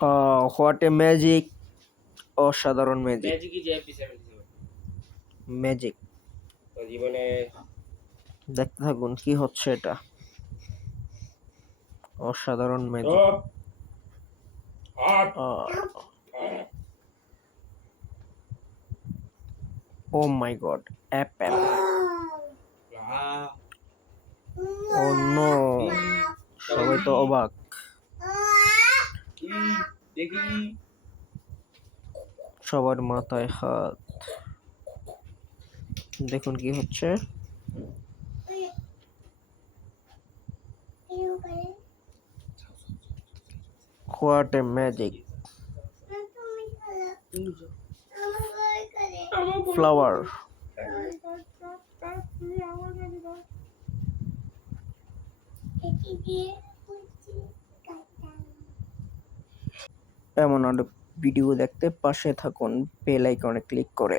What a magic, অসাধারণ magic. ম্যাজিকই যে MP77 magic তো জীবনে দেখতে থাকুন কি হচ্ছে এটা। অসাধারণ ম্যাজিক। ও মাই গড, অ্যাপেল। ও নো, সবাই তো অবাক। দেখি সবার মাথায় হাত। দেখুন কি হচ্ছে। What a magic. ফ্লাওয়ার। এমন আরো ভিডিও দেখতে পাশে থাকুন বেল আইকনে ক্লিক করে।